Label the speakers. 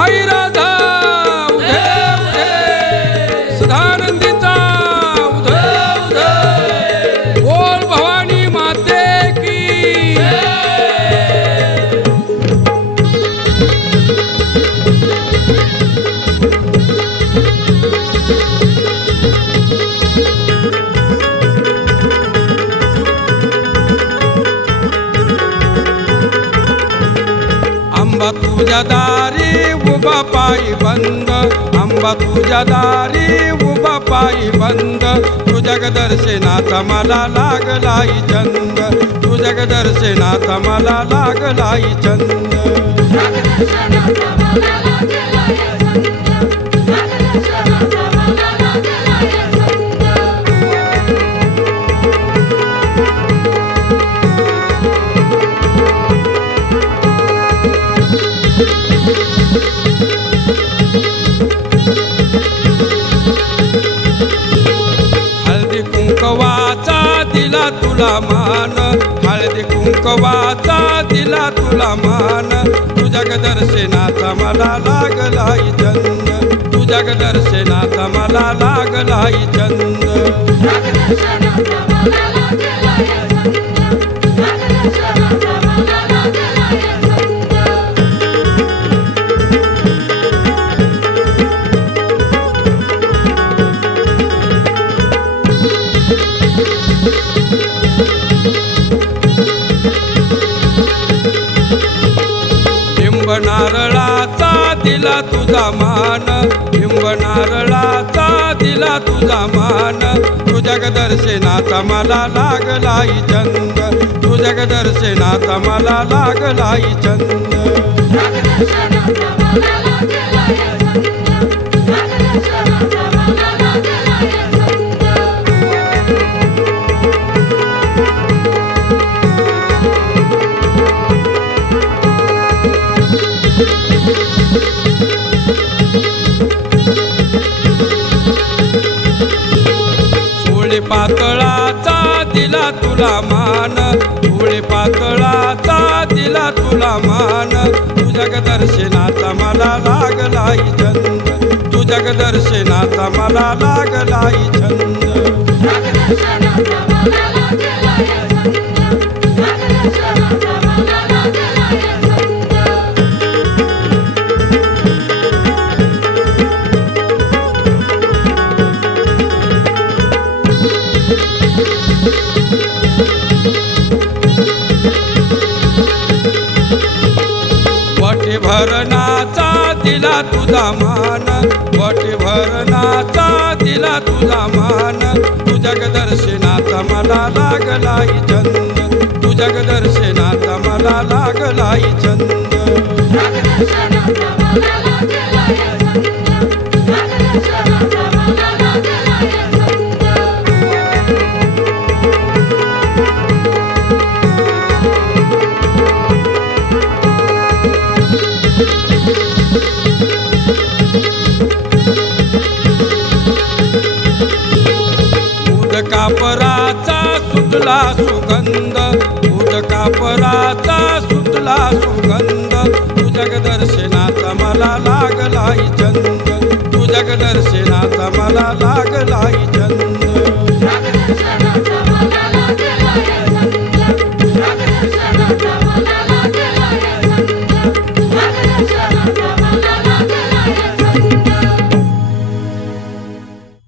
Speaker 1: आई राधा उधे उधे सदानंदीचा उधे बोल भवानी माते की. आंबा तुझ्या दारी उभा पायी बंद. आंबा तुझ्या दारी उभा पायी बंद. तुझ्या ग दर्शनाचा मला लागलाई चंद तुझ्या ग दर्शनाचा मला लागलाई चंद दिला तुला मान हळदी कुंकवाचा दिला तुला मान. तुझ्या ग दर्शनाचा मला लागलाई चंद तुझ्या ग दर्शनाचा मला लागलाई चंद दिला तुझा मान. हिंब नारळाचा दिला तुझा मान. तुझ्या ग दर्शनाचा मला लागलाई चंद. तुझ्या ग दर्शनाचा मला लागलाई चंद. धुळे पातळाचा दिला तुला मान. धुळे पातळाचा दिला तुला मान. तुझ्या ग दर्शनाचा मला लागलाई छंद. तुझ्या ग दर्शनाचा मला लागलाई छंद. भरणाचा दिला तुझा मान. वटे भरणाचा दिला तुझा मान. तू जगदर्शनाचा मला लागलाई छंद. तू जगदर्शनाचा मला लागलाई छंद. कापराचा सुटला सुगंध कापराचा सुटला सुगंध. तुझ्या ग मला लागलाय चंद तू जगदर्शनाचा मला लागलाय चंद